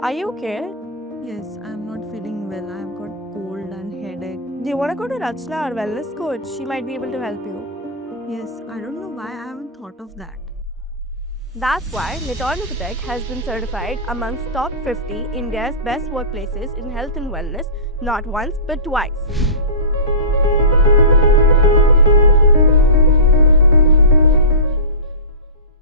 are you okay? Yes, I'm not feeling well. I've got cold and headache. Do you want to go to Rachna, our wellness coach? She might be able to help you. Yes, I don't know why I haven't thought of that. That's why Nitor Infotech has been certified amongst top 50 India's best workplaces in health and wellness, not once but twice.